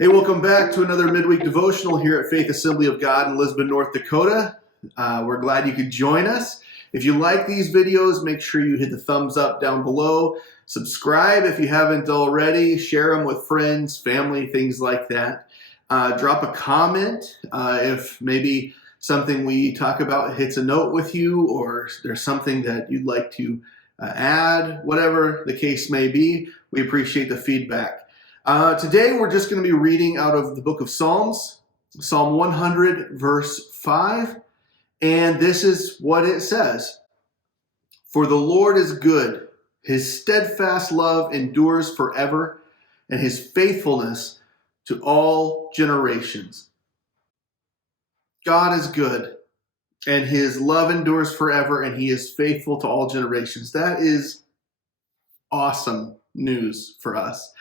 Hey, welcome back to another Midweek Devotional here at Faith Assembly of God in Lisbon, North Dakota. We're glad you could join us. If you like these videos, make sure you hit the thumbs up down below. Subscribe if you haven't already. Share them with friends, family, things like that. Drop a comment if maybe something we talk about hits a note with you, or there's something that you'd like to add, whatever the case may be. We appreciate the feedback. Today we're just going to be reading out of the book of Psalms, Psalm 100, verse 5, and this is what it says. For the Lord is good, his steadfast love endures forever, and his faithfulness to all generations. God is good, and his love endures forever, and he is faithful to all generations. That is awesome news for us.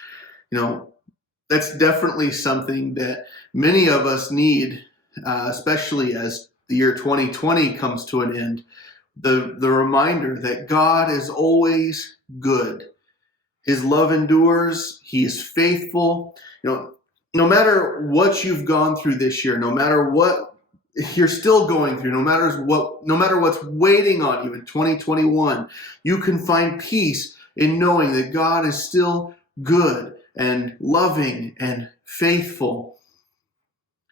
That's definitely something that many of us need, especially as the year 2020 comes to an end. The reminder that God is always good. His love endures. He is faithful. No matter what you've gone through this year, no matter what you're still going through, no matter what's waiting on you in 2021, you can find peace in knowing that God is still good and loving and faithful.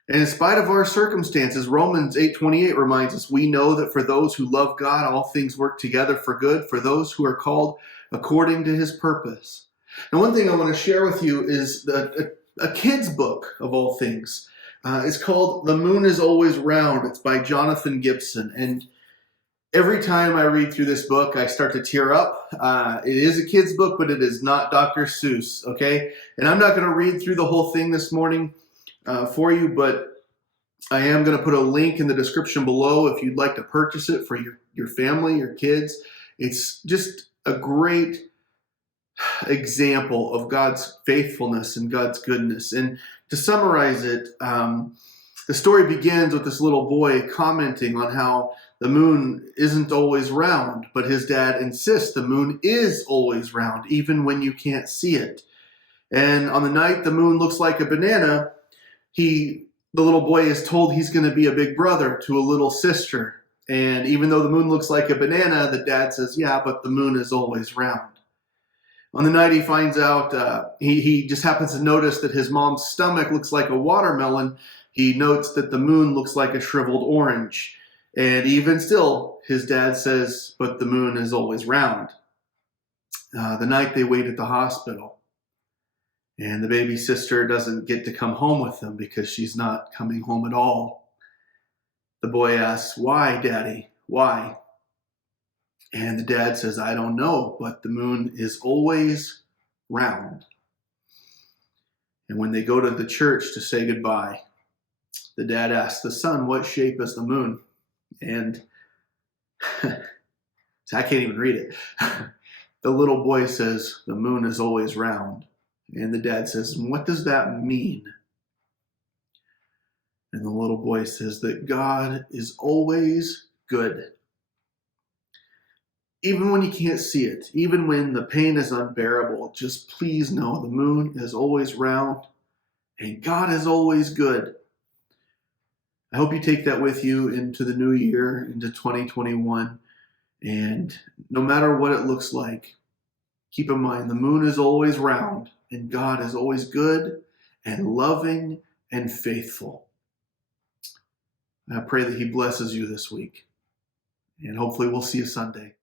And in spite of our circumstances, Romans 8:28 reminds us, we know that for those who love God, all things work together for good, for those who are called according to his purpose. And one thing I want to share with you is a kid's book of all things. It's called The Moon is Always Round. It's by Jonathan Gibson. And every time I read through this book, I start to tear up. It is a kid's book, but it is not Dr. Seuss, okay? And I'm not going to read through the whole thing this morning for you, but I am going to put a link in the description below if you'd like to purchase it for your family, your kids. It's just a great example of God's faithfulness and God's goodness. And to summarize it, the story begins with this little boy commenting on how the moon isn't always round, but his dad insists the moon is always round, even when you can't see it. And on the night the moon looks like a banana, the little boy is told he's going to be a big brother to a little sister. And even though the moon looks like a banana, the dad says, yeah, but the moon is always round. On the night he finds out, he just happens to notice that his mom's stomach looks like a watermelon. He notes that the moon looks like a shriveled orange. And even still, his dad says, but the moon is always round. The night they wait at the hospital, and the baby sister doesn't get to come home with them because she's not coming home at all. The boy asks, why, Daddy? Why? And the dad says, I don't know, but the moon is always round. And when they go to the church to say goodbye, the dad asks the son, what shape is the moon? And I can't even read it. The little boy says, the moon is always round. And the dad says, what does that mean? And the little boy says that God is always good. Even when you can't see it, even when the pain is unbearable, just please know the moon is always round and God is always good. I hope you take that with you into the new year, into 2021. And no matter what it looks like, keep in mind the moon is always round and God is always good and loving and faithful. I pray that he blesses you this week. And hopefully we'll see you Sunday.